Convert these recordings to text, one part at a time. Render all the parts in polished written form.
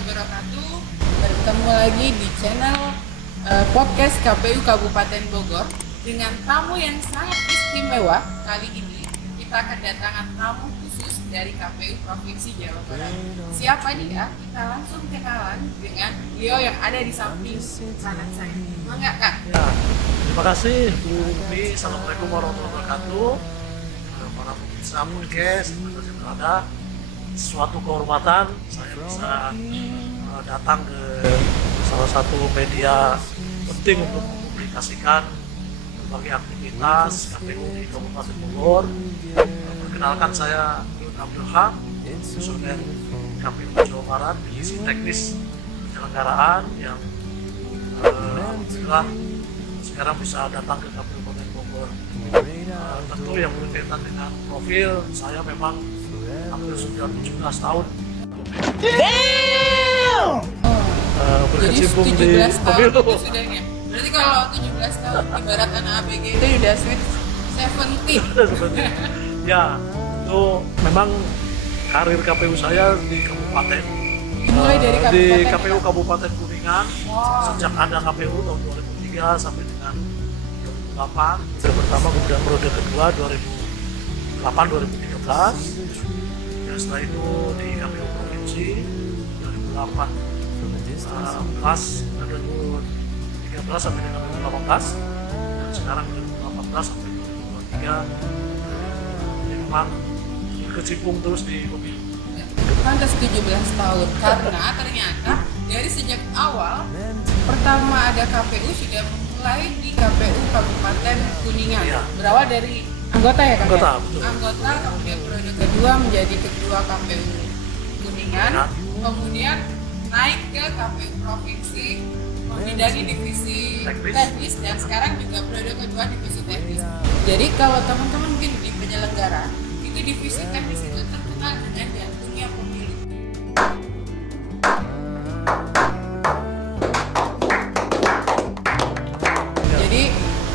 wabarakatuh. Bertemu lagi di channel podcast KPU Kabupaten Bogor dengan tamu yang sangat istimewa. Kali ini kita kedatangan tamu khusus dari KPU Provinsi Jawa Barat. Siapa dia? Kita langsung kenalan dengan beliau yang ada di samping kanan saya. Enggak, Kak? Ya, terima kasih Bu Umi. Assalamualaikum warahmatullahi wabarakatuh. Para pemirsa podcast yang berada, suatu kehormatan saya bisa datang ke salah satu media penting untuk mempublikasikan berbagai aktivitas KPU di Kabupaten Bogor. Perkenalkan, saya Yun Abdulham, Komisioner KPU Jawa Barat, divisi teknis penyelenggaraan yang alhamdulillah sekarang bisa datang ke KPU Kabupaten Bogor. Tentu yang berkaitan dengan profil, saya memang hampir sudah 17 tahun berkecimpung di pemilu. Berarti kalau 17 tahun ibarat anak ABG itu udah sweet 70. Ya, itu memang karir KPU saya di kabupaten. Dimulai dari di kabupaten KPU Kabupaten Kuningan. Sejak ada KPU tahun 2003 sampai dengan 2008. Periode pertama, kemudian periode kedua 2008-2013. Ya, setelah itu di KPU Provinsi 2008 2013 sampai dengan 2018, dan sekarang 2018 sampai 2023 memang berkecimpung terus di pemilu. Pantas 17 tahun karena ternyata dari sejak awal pertama ada KPU sudah mulai di KPU Kabupaten Kuningan. Ya. Berawal dari anggota ya, Kak? Anggota, betul. Anggota, kemudian periode kedua menjadi ketua KPU Kuningan, Ya. kemudian naik ke KPU Provinsi, membidangi divisi teknis, dan sekarang juga periode kedua divisi teknis. Jadi kalau teman-teman mungkin di penyelenggara, itu divisi teknis itu terkenal dengan jantungnya pemilu. Jadi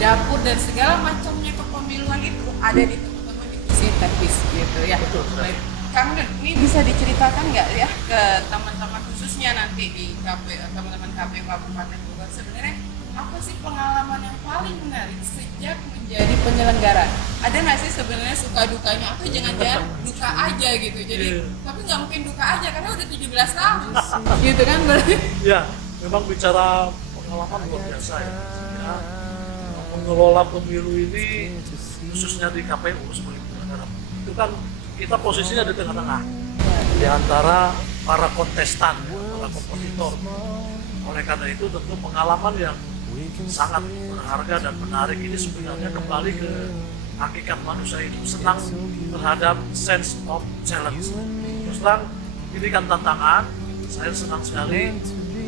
dapur dan segala macamnya kepemiluan itu ada di teman-teman divisi teknis gitu ya. Betul. Baik. Kang Nun, ini bisa diceritakan nggak ya ke teman-teman khususnya nanti di KPU, teman-teman KPU Kabupaten Bogor, sebenarnya apa sih pengalaman yang paling menarik sejak menjadi penyelenggara? Ada nggak sih sebenarnya suka dukanya, atau jangan-jangan duka aja gitu? Jadi tapi nggak mungkin duka aja karena udah 17 tahun, gitu kan berarti? Ya, memang bicara pengalaman luar biasa ya. Ya, mengelola pemilu ini khususnya di KPU sebagai penyelenggara itu kan kita posisinya di tengah-tengah di antara para kontestan, para kompetitor. Oleh karena itu tentu pengalaman yang sangat berharga dan menarik ini sebenarnya kembali ke hakikat manusia itu senang terhadap sense of challenge. Terus terang, ini kan tantangan. Saya senang sekali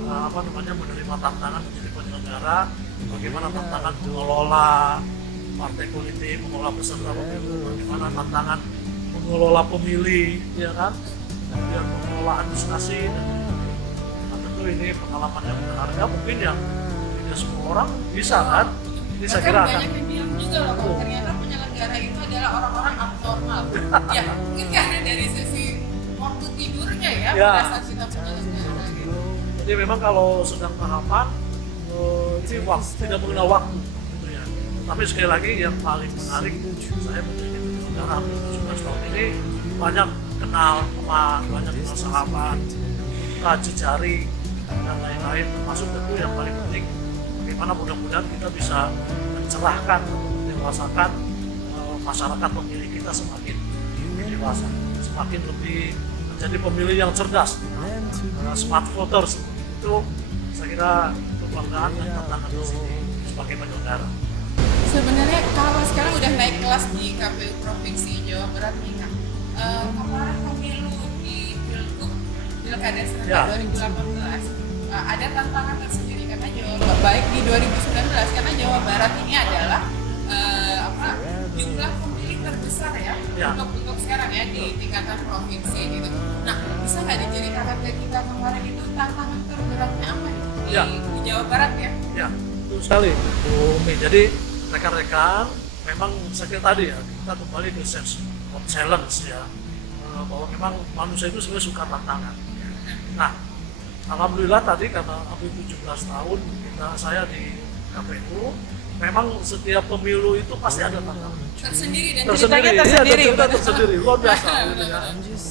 menerima tantangan menjadi penyelenggara. Bagaimana tantangan mengelola partai politik, mengelola peserta pemilu, bagaimana tantangan mengelola pemilih, ya kan, kemudian mengelola administrasi, dan tentu ini pengalaman yang berharga mungkin yang tidak semua orang bisa kan. Ini saya kira akan banyak yang bilang juga loh, Kang, ternyata penyelenggara itu adalah orang-orang abnormal. Ya mungkin karena dari sisi waktu tidurnya ya, Ya. pada saat kita penyelenggara gitu. Jadi memang kalau sedang tahapan ini waktu tidak mengenal waktu gitu ya. Tapi sekali lagi yang paling menarik, saya menjadi penyelenggara hampir 17 tahun ini banyak kenal teman, banyak kenal sahabat, kita jejari dan lain-lain. Termasuk tentu yang paling penting bagaimana mudah-mudahan kita bisa mencerahkan, mendewasakan masyarakat pemilih kita semakin dewasa, semakin lebih menjadi pemilih yang cerdas, smart voters. Itu saya kira kebanggaan dan tantangan di sini sebagai penyelenggara. Sebenarnya kalau sekarang udah naik kelas di KPU Provinsi Jawa Barat nih, Kak, kemarin pemilu di Pilkada serentak Ya. 2018 ada tantangan tersendiri karena baik di 2019 karena Jawa Barat ini adalah jumlah pemilih terbesar ya, Ya. untuk sekarang ya di tingkatan provinsi gitu. Nah, bisa nggak diceritakan ke kita kemarin itu tantangan terberatnya apa nih di Jawa Barat ya? Ya, betul sekali Bu Umi. Jadi rekan-rekan, memang saya kira tadi ya, kita kembali ke sense of challenge ya, bahwa memang manusia itu sebenarnya suka tantangan. Nah, Alhamdulillah tadi karena hampir 17 tahun saya di KPU, memang setiap pemilu itu pasti ada tantangan Tersendiri dan tersendiri, ceritanya tersendiri. iya, tersendiri, luar biasa gitu ya.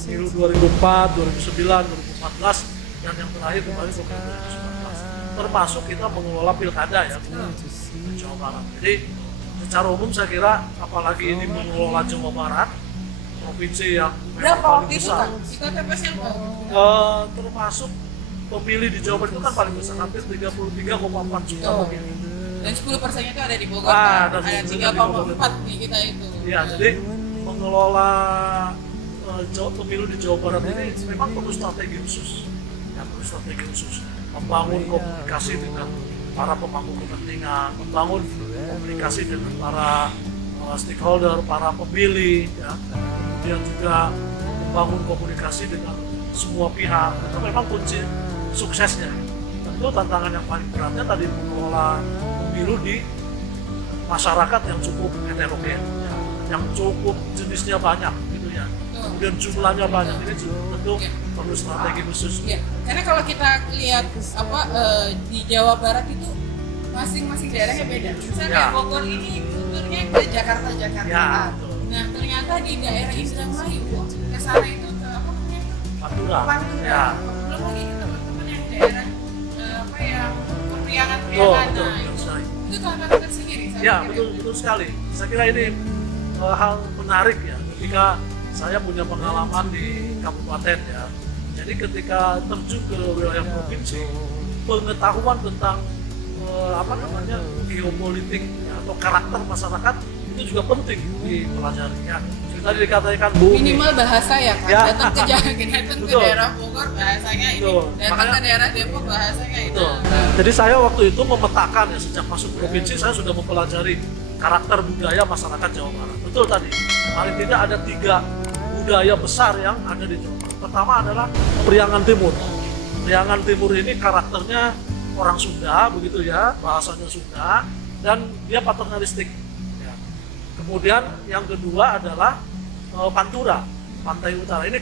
Pemilu 2004, 2009, 2014 dan yang terakhir kemarin pemilu 2019. Termasuk kita mengelola pilkada ya di Jawa Barat. Jadi secara umum saya kira apalagi ini mengelola Jawa Barat, provinsi yang Berapa paling waktu itu besar. kan? Di KTPS yang Termasuk pemilih di Jawa Barat itu kan paling besar, hampir 33,4 juta pemilih. dan 10% itu ada di Bogor, Dan ada 3,4 di kita itu. Iya, jadi mengelola pemilu di Jawa Barat ini memang perlu strategi khusus. Ya, perlu strategi khusus. Membangun komunikasi dengan para pemangku kepentingan, membangun komunikasi dengan para stakeholder, para pemilih, ya. Kemudian juga membangun komunikasi dengan semua pihak. Itu memang kunci suksesnya. Tentu tantangan yang paling beratnya tadi mengelola pemilu di masyarakat yang cukup heterogen, ya, yang cukup jenisnya banyak gitu ya. Kemudian jumlahnya banyak, ini tentu perlu strategi khusus. Ya, karena kalau kita lihat di Jawa Barat itu masing-masing daerahnya beda. Misalnya Bogor ini kulturnya ke Jakarta. Ya, nah ternyata di daerah Indramayu ke sana itu ke apa namanya? Pantura. Ya. Belum lagi teman-teman yang daerah keriangan-keriangan. Itu tantangan tersendiri. Ya, betul sekali. Saya kira ini hal menarik ya ketika saya punya pengalaman di kabupaten ya. Jadi ketika terjun ke wilayah provinsi, pengetahuan tentang geopolitik ya, atau karakter masyarakat itu juga penting dipelajari ya. Tadi dikatakan minimal bahasa ya kan. Ya. Datang ke daerah Bogor bahasanya ini, datang ke daerah Depok bahasanya itu. Jadi saya waktu itu memetakan ya, sejak masuk provinsi saya sudah mempelajari karakter budaya masyarakat Jawa Barat. Betul tadi, paling tidak ada 3 budaya besar yang ada di Jawa Barat. Pertama adalah Priangan Timur. Priangan Timur ini karakternya orang Sunda, begitu ya, bahasanya Sunda, dan dia paternalistik. Ya. Kemudian yang kedua adalah Pantura, Pantai Utara. Ini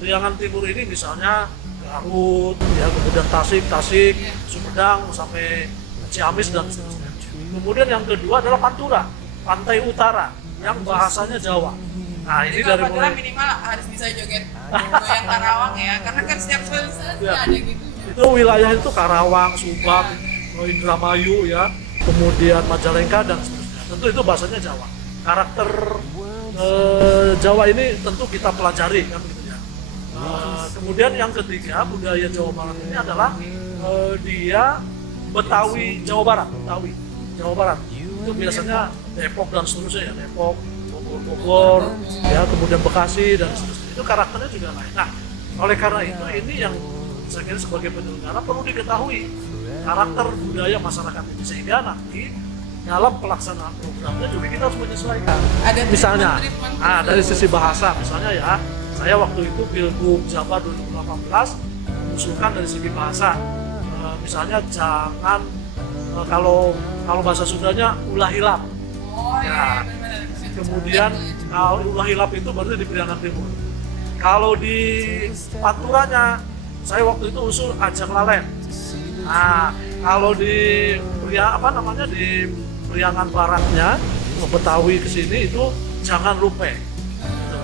Priangan Timur ini misalnya Garut, ya, kemudian Tasik, Sumedang sampai Ciamis dan seterusnya. Kemudian yang kedua adalah Pantura, Pantai Utara, yang bahasanya Jawa. Nah, ini dari mulai minimal harus bisa joget goyang Karawang ya, karena kan setiap sosialisasi ada gitu. Itu wilayah itu Karawang, Subang, Indramayu ya, kemudian Majalengka dan seterusnya. Tentu itu bahasanya Jawa. Karakter Jawa ini tentu kita pelajari kan gitu ya. Kemudian yang ketiga budaya Jawa Barat ini adalah dia Betawi Jawa Barat. Itu biasanya Depok dan seterusnya ya, Depok, Bogor, ya, kemudian Bekasi dan seterusnya. Itu karakternya juga lain. Nah, oleh karena itu ini yang saya kira sebagai penyelenggara perlu diketahui karakter budaya masyarakat ini sehingga nanti dalam pelaksanaan programnya juga kita harus menyesuaikan. Ada misalnya, dari sisi bahasa misalnya ya, saya waktu itu Pilgub Jabar 2018 mengusulkan dari segi bahasa, misalnya jangan kalau bahasa Sundanya ulah hilap. Ya. Kemudian kalau ulah hilap itu berarti di Priangan Timur. Kalau di Panturanya saya waktu itu usul ajak lalen. Nah, kalau di di Priangan Baratnya Betawi ke sini itu jangan lupa.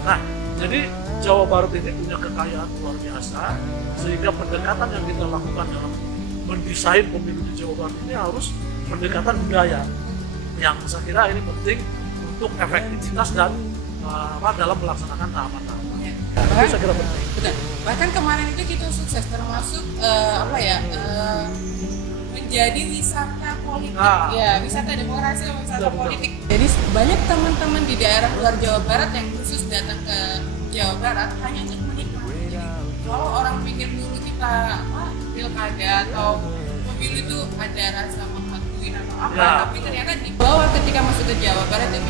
Nah, jadi Jawa Barat ini punya kekayaan luar biasa sehingga pendekatan yang kita lakukan dalam mendesain pemilu di Jawa Barat ini harus pendekatan budaya yang saya kira ini penting untuk efektivitas dan dalam melaksanakan tahapan-tahapan. Itu saya kira penting. Benar. Bahkan kemarin itu kita sukses termasuk menjadi wisata politik, ya, wisata demokrasi dan wisata politik. Jadi banyak teman-teman di daerah luar Jawa Barat yang khusus datang ke Jawa Barat hanya untuk menikmati. Jadi kalau orang pikir dulu kita pilkada atau pemilu itu ada rasa menghantui atau apa, tapi ternyata di bawah ketika masuk ke Jawa Barat itu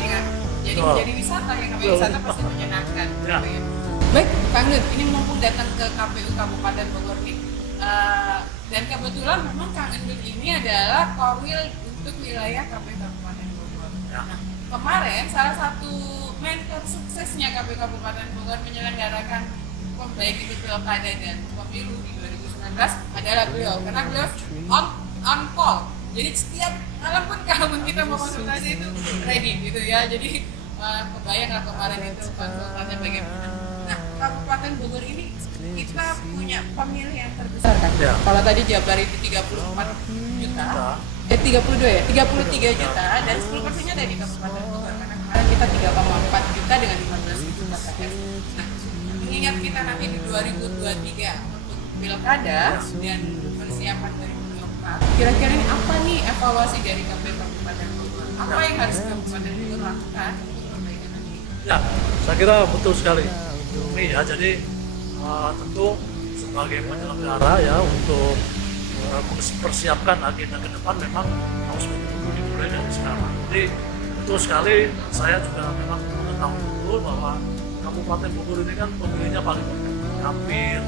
jadi menjadi wisata yang namanya wisata pasti menyenangkan. Gitu ya. Baik, Pak Nur, ini mumpung datang ke KPU Kabupaten Bogor nih. Dan kebetulan memang Kang Endut ini adalah Korwil untuk wilayah KPU Kabupaten Bogor. Nah, kemarin salah satu mentor suksesnya KPU Kabupaten Bogor menyelenggarakan baik itu pilkada dan pemilu di 2019 2019 adalah beliau, karena beliau on call. Jadi setiap malam pun kalau kita mau konsultasi itu ready gitu ya. Jadi kebayang lah kemarin itu konsultasinya bagaimana. Nah, Kabupaten Bogor ini kita punya pemilih yang terbesar kan? Ya. Kalau tadi Jabar itu 34 juta, 32 ya, 33 juta, dan 10%-nya dari Kabupaten Bogor. Karena kemarin kita 3,4 juta dengan 15 juta TPS. Nah, mengingat kita nanti di 2023 untuk pilkada dan persiapan 2024, kira-kira ini apa nih evaluasi dari KPU Kabupaten Bogor? Apa yang harus Kabupaten Bogor lakukan untuk perbaikan nanti? Ya, saya kira betul sekali. Ini ya, jadi tentu sebagai penyelenggara ya untuk mempersiapkan agenda ke depan memang harus betul-betul dimulai dari sekarang. Jadi betul sekali, saya juga memang mengetahui betul bahwa Kabupaten Bogor ini kan pemilihnya paling banyak, hampir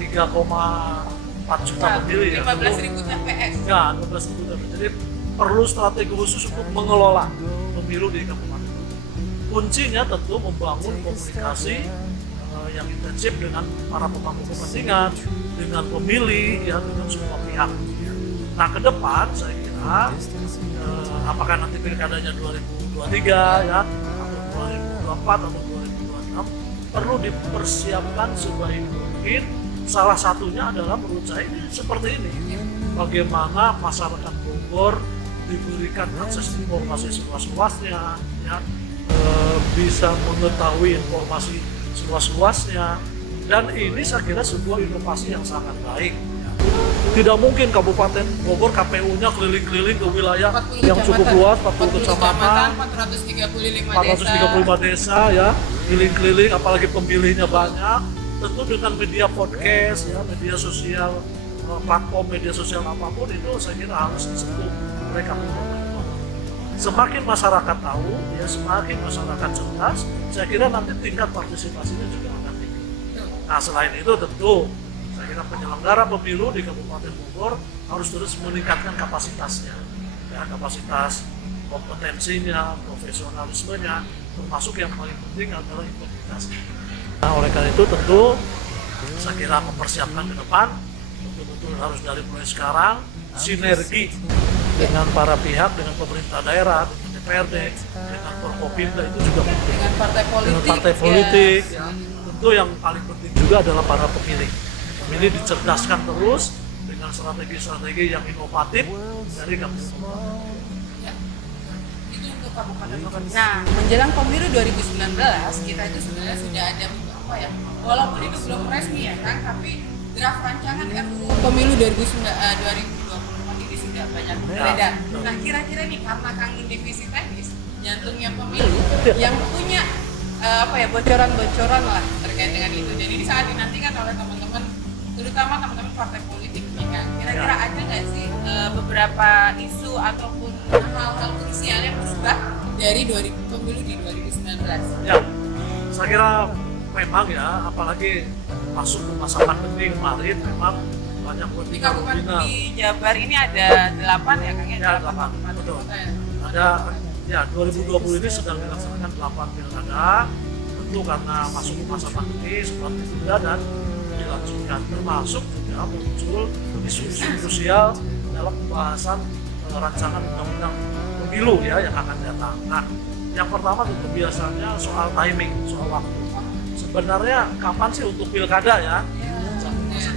3,4 juta pemilih ya. 15.000 TPS. Ya, 15.000 TPS. Jadi perlu strategi khusus untuk mengelola pemilu di Kabupaten Bogor. Kuncinya tentu membangun komunikasi yang intensif dengan para pemangku kepentingan, dengan pemilih, ya, dengan semua pihak. Nah, ke depan saya kira apakah nanti pilkadanya 2023 ya, atau 2024 atau 2026 perlu dipersiapkan sebaik mungkin. Salah satunya adalah menurut saya ini seperti ini. Bagaimana masyarakat Bogor diberikan akses informasi seluas-luasnya, ya, bisa mengetahui informasi seluas-luasnya, dan ini saya kira sebuah inovasi yang sangat baik. Tidak mungkin Kabupaten Bogor KPU-nya keliling-keliling ke wilayah yang cukup luas, 40 kecamatan, 435 desa ya, keliling-keliling, apalagi pemilihnya banyak. Tentu dengan media podcast, ya, media sosial, platform media sosial apapun itu saya kira harus disentuh mereka. Semakin masyarakat tahu, ya, semakin masyarakat cerdas, saya kira nanti tingkat partisipasinya juga akan tinggi. Nah, selain itu tentu saya kira penyelenggara pemilu di Kabupaten Bogor harus terus meningkatkan kapasitasnya, ya, kapasitas kompetensinya, profesionalismenya, termasuk yang paling penting adalah integritas. Nah, oleh karena itu tentu saya kira mempersiapkan ke depan betul-betul harus dari mulai sekarang sinergi dengan para pihak, dengan pemerintah daerah, dengan DPRD, dengan Forkopimda itu juga penting. Dengan partai politik. Dengan partai politik, ya. Tentu yang paling penting juga adalah para pemilih. Pemilih dicerdaskan terus dengan strategi-strategi yang inovatif dari KPU. Ya. Itu untuk Kabupaten Bogor. Nah, menjelang pemilu 2019 kita itu sebenarnya sudah ada apa ya? Walaupun itu belum resmi ya kan, tapi draft rancangan RUU Pemilu 2024 ini sudah banyak beredar. Nah, kira-kira nih karena kangen divisi teknis, jantungnya pemilu yang punya apa ya, bocoran-bocoran lah terkait dengan itu. Jadi ini sangat dinantikan oleh teman-teman, terutama teman-teman partai politik nih kan. Kira-kira ada nggak sih beberapa isu ataupun hal-hal krusial yang berubah dari pemilu di 2019? Ya, saya kira memang ya, apalagi masuk ke masa pandemi kemarin, memang banyak di Kabupaten di Jabar ini ada 8 ya Kang ya? Ya, 8. Betul. Ada ya, 2020 ini sedang dilaksanakan 8 pilkada, tentu karena masuk ke masa pandemi sempat ditunda dan dilanjutkan, termasuk juga muncul isu-isu krusial dalam pembahasan rancangan undang-undang pemilu ya yang akan datang. Nah, yang pertama tentu biasanya soal timing, soal waktu. Sebenarnya kapan sih untuk pilkada ya?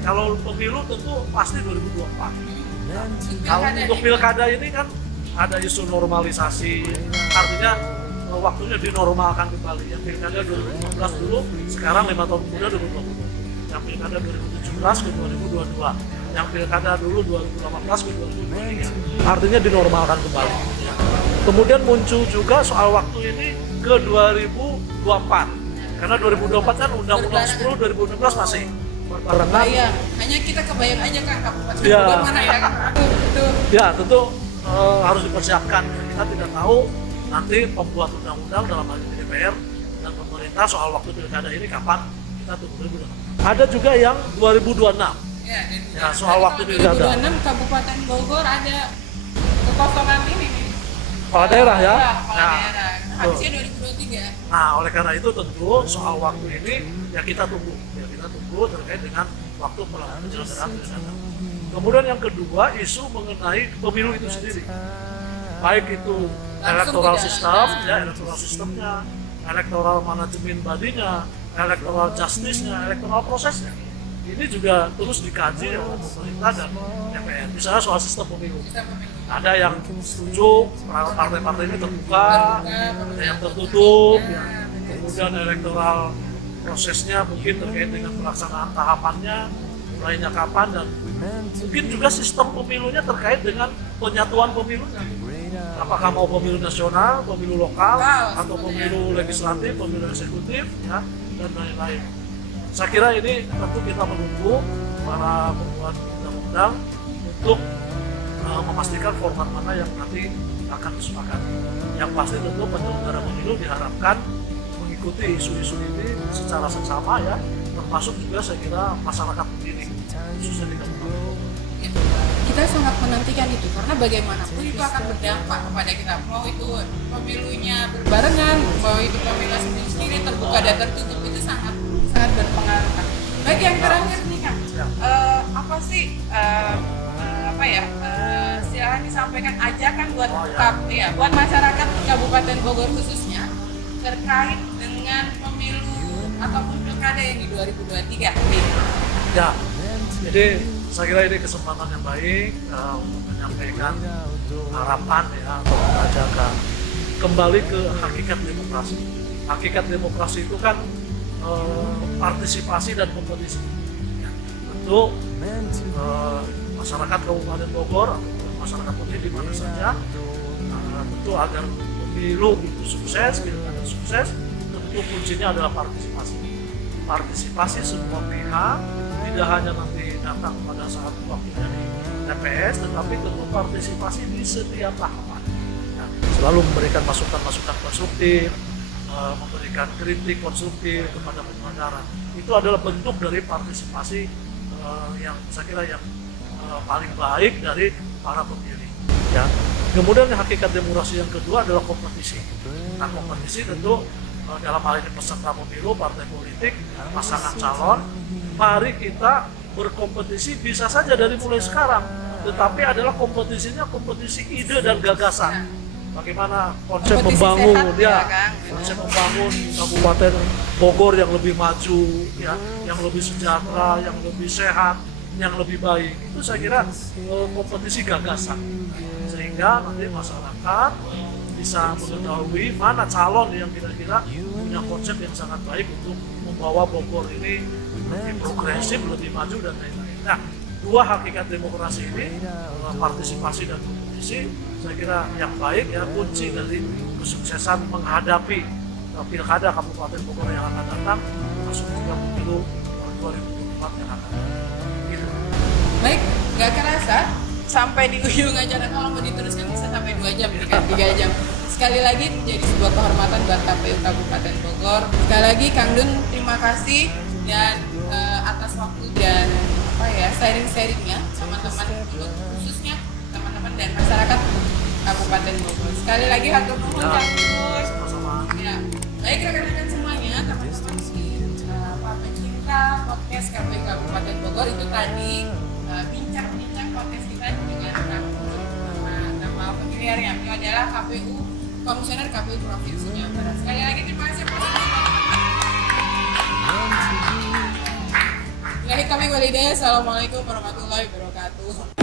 Kalau pemilu tentu pasti 2024. Kalau untuk pilkada ini kan ada isu normalisasi, artinya waktunya dinormalkan kembali. Yang pilkada 2015 dulu, sekarang 5 tahun kemudian 2020. Yang pilkada 2017 ke 2022. Yang pilkada dulu 2018 ke 2023. Artinya dinormalkan kembali. Kemudian muncul juga soal waktu ini ke 2024. Karena 2024 kan Undang-Undang 10 2016 masih berbarengan. Hanya kita kebayang aja kan Kabupaten Ya. Bogor mana ya kan? Ya, tentu harus dipersiapkan. Kita tidak tahu nanti pembuat undang-undang dalam hal ini DPR dan pemerintah soal waktu pilkada ini kapan, kita tunggu dulu. Ada juga yang 2026. Ya, soal waktu pilkada. 2026 Kabupaten Bogor ada kekosongan ini nih. Kepala daerah ya. Kepala daerah. Habisnya 2023. Nah, oleh karena itu tentu soal waktu ini ya kita tunggu terkait dengan waktu melakukan penyelenggaraan pilkada. Kemudian yang kedua, isu mengenai pemilu itu sendiri, baik itu electoral system, ya electoral sistemnya, electoral manajemen badinya, electoral justice-nya, electoral prosesnya. Ini juga terus dikaji oleh pemerintah dan DPR. Misalnya soal sistem pemilu, ada yang setuju partai-partai ini terbuka, ada yang tertutup, ya. Kemudian electoral prosesnya mungkin terkait dengan pelaksanaan tahapannya, mulainya kapan, dan mungkin juga sistem pemilunya terkait dengan penyatuan pemilunya. Apakah mau pemilu nasional, pemilu lokal, atau pemilu legislatif, pemilu eksekutif, ya, dan lain-lain. Saya kira ini tentu kita menunggu para pembuat undang-undang untuk memastikan format mana yang nanti akan disepakati. Yang pasti tentu penyelenggara pemilu diharapkan mengikuti isu-isu ini secara seksama, ya, termasuk juga saya kira masyarakat pemilih, khususnya di kabupaten. Kita sangat menantikan itu karena bagaimanapun itu akan berdampak kepada kita, mau itu pemilunya berbarengan, mau itu pemilu sendiri terbuka dan tertutup, itu sangat berpengaruh. Baik, yang terakhir nih Kang, apa sih silahkan disampaikan ajakan buat buat masyarakat Kabupaten Bogor khususnya terkait dengan pemilu ataupun pilkada yang di 2023. Ya, jadi saya kira ini kesempatan yang baik untuk menyampaikan harapan, ya, atau ajakan kembali ke hakikat demokrasi. Hakikat demokrasi itu kan partisipasi dan kompetisi. Ya, tentu masyarakat Kabupaten Bogor atau masyarakat pemilih di mana saja, tentu agar pemilu itu sukses, pilkada sukses, tentu kuncinya adalah partisipasi. Partisipasi semua pihak, tidak hanya nanti datang pada saat waktunya di TPS, tetapi tentu partisipasi di setiap tahapan. Ya, selalu memberikan masukan-masukan konstruktif, memberikan kritik konstruktif kepada penyelenggara. Itu adalah bentuk dari partisipasi yang saya kira yang paling baik dari para pemilih. Ya. Kemudian hakikat demokrasi yang kedua adalah kompetisi. Nah, kompetisi tentu dalam hal ini peserta pemilu, partai politik, pasangan calon, mari kita berkompetisi bisa saja dari mulai sekarang, tetapi adalah kompetisinya kompetisi ide dan gagasan. Bagaimana konsep membangun, konsep membangun Kabupaten Bogor yang lebih maju, ya, yang lebih sejahtera, yang lebih sehat, yang lebih baik. Itu saya kira kompetisi gagasan, sehingga nanti masyarakat bisa mengetahui mana calon yang kira-kira punya konsep yang sangat baik untuk membawa Bogor ini lebih progresif, lebih maju, dan lain-lain. Nah, dua hakikat demokrasi ini, partisipasi dan kompetisi, saya kira yang baik, ya, kunci dari kesuksesan menghadapi pilkada Kabupaten Bogor yang akan datang, masuk juga pemilu 2024 yang akan datang. Gitu. Baik, nggak kerasa sampai di ujung acara, kalau mau diteruskan bisa sampai 2 jam, 3 jam. Sekali lagi menjadi sebuah kehormatan buat KPU Kabupaten Bogor. Sekali lagi Kang Dun, terima kasih dan atas waktu dan sharing-sharingnya teman-teman, khususnya teman-teman dan masyarakat Kabupaten Bogor. Sekali lagi hatur nuhun Kang Dun. Ya, baik rekan-rekan semuanya, teman-teman pecinta podcast KPU Kabupaten Bogor, itu tadi bincang-bincang podcast kita dengan Kang Dun. Nama familiarnya itu adalah KPU Komisioner KPU Provinsi Jawa Barat. Sekali lagi terima kasih. Assalamualaikum warahmatullahi wabarakatuh.